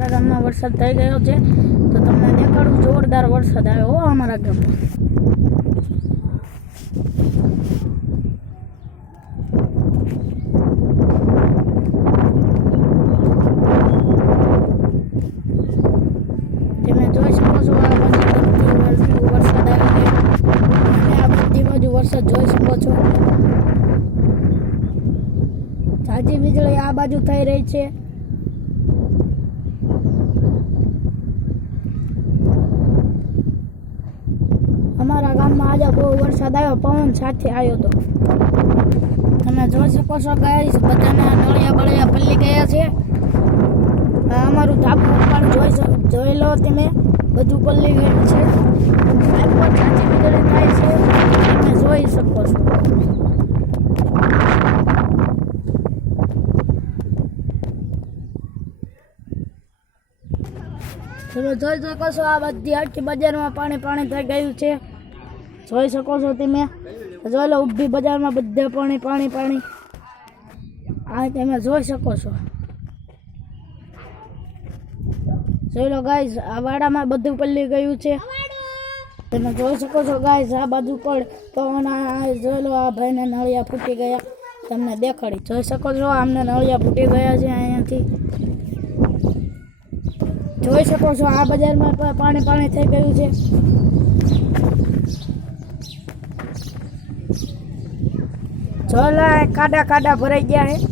અમારા ગામમાં વરસાદ થઈ ગયો છે તો તમને દેખાડું જોરદાર વરસાદ આવ્યો હો અમારા ગામમાં. તમે જોઈ શકો છો આ બાજુ વરસાદ આવ્યો છે અને આ બધી બાજુ વરસાદ જોઈ શકો છો. તાજી વીજળી આ બાજુ થઈ રહી છે. અમારા ગામમાં આજે બહુ વરસાદ આવ્યો, પવન સાથે આવ્યો હતો. તમે જોઈ શકો છો ગાઈસ, બધાના નળિયા બળિયા પલ્લી ગયા છે. અમારું ધાબુ પણ જોઈ લો તમે, બધું પલ્લી ગયું છે. આટલી સાચી વીજળી થાય છે તમે જોઈ શકો છો. તમે જોઈ શકો છો આ બધી આખી બજારમાં પાણી થઈ ગયું છે. જોઈ શકો છો તમે, જોઈ લો ઊભી બજારમાં બધે પાણી. આ તમે જોઈ શકો છો. જોઈ લો ગાઈઝ, આ વાડામાં બધું પલ્લી ગયું છે. તમે જોઈ શકો છો ગાઈઝ, આ બાજુ પણ પવન. જોઈ લો આ ભાઈને નળિયા ફૂટી ગયા, તમને દેખાડી. જોઈ શકો છો આમને નળિયા ફૂટી ગયા છે અહીંયાથી. જોઈ શકો છો આ બજારમાં પાણી થઈ ગયું છે. જોઈ લો કાડા ભરાઈ ગયા છે.